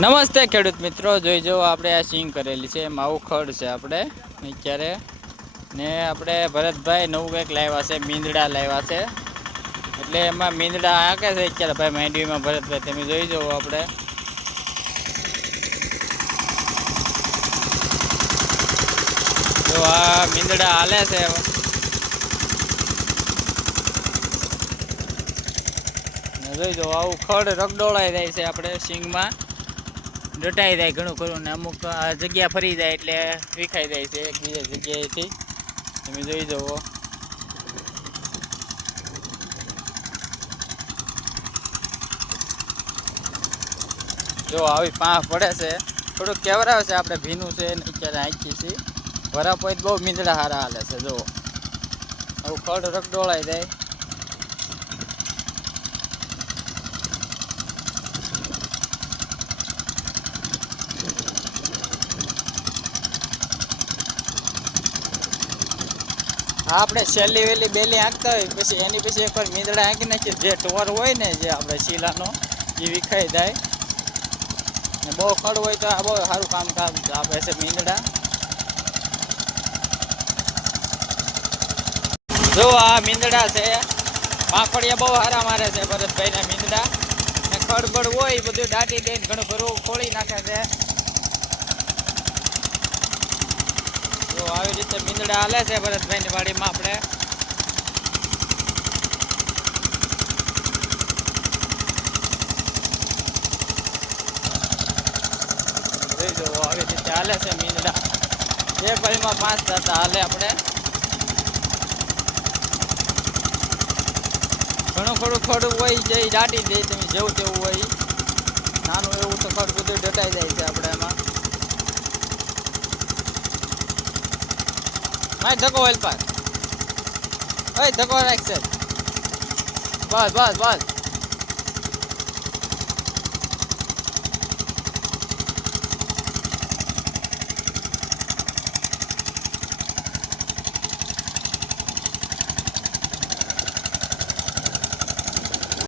નમસ્તે ખેડૂત મિત્રો, જોઈ જો આપણે આ સિંગ કરેલી છે, માવું ખડ છે આપણે અત્યારે. ને આપણે ભરતભાઈ નવું કંઈક લાવ્યા છે, મીંદડા લાવ્યા છે. એટલે એમાં મીંદડા આકે છે અત્યારે ભાઈ માંડવીમાં. ભરતભાઈ તમે જોઈ જવો આપણે. તો આ મીંદડા હાલે છે. જોઈ જો આવું ખડ રગડોળાઈ જાય છે આપણે સિંગમાં. ડટાઈ જાય ઘણું ખરું, ને અમુક જગ્યા ફરી જાય એટલે વિખાઈ જાય છે એકબીજા જગ્યાએથી. તમે જોઈ જવો. જો આવી પાંખ પડે છે, થોડુંક કેવરાવે છે આપણે. ભીનું છે ને અત્યારે આંખી છે. વરાપ હોય બહુ મીંદડા સારા હાલે છે. જો આવું ખડ રગડોળાઈ જાય. આપણે છેલ્લી વેલી બેલી આંકતા હોય પછી એની પછી એકવાર મીંદડા આંકી નાખીએ. જે ટોર હોય ને જે આપણે શીલાનો એ વિખાઈ જાય. ને બહુ ખડ હોય તો આ બહુ સારું કામ આપે છે મીંદડા. જો આ મીંદડા છે, પાંખડિયા બહુ સારા મારે છે ભરતભાઈના મીંદડા. ને ખડબડ હોય બધું દાટી દઈને ઘણું ઘરું ખોળી નાખે છે. તો આવી રીતે મીંદડા હાલે છે ભરતભાઈની વાડીમાં. આપણે જોઈ જો આવી રીતે હાલે છે મીંદડા. બે પાળીમાં 5 દાંતા હાલે આપણે. ઘણું ખડું ખડું હોય જે દાટી દે તમે જેવું તેવું હોય. નાનું એવું તો ખડ બધું ડટાઈ જાય છે આપણે એમાં. માય ધક્કો વેલ પાર, ઓય ધક્કો રાખશે. બસ બસ બસ.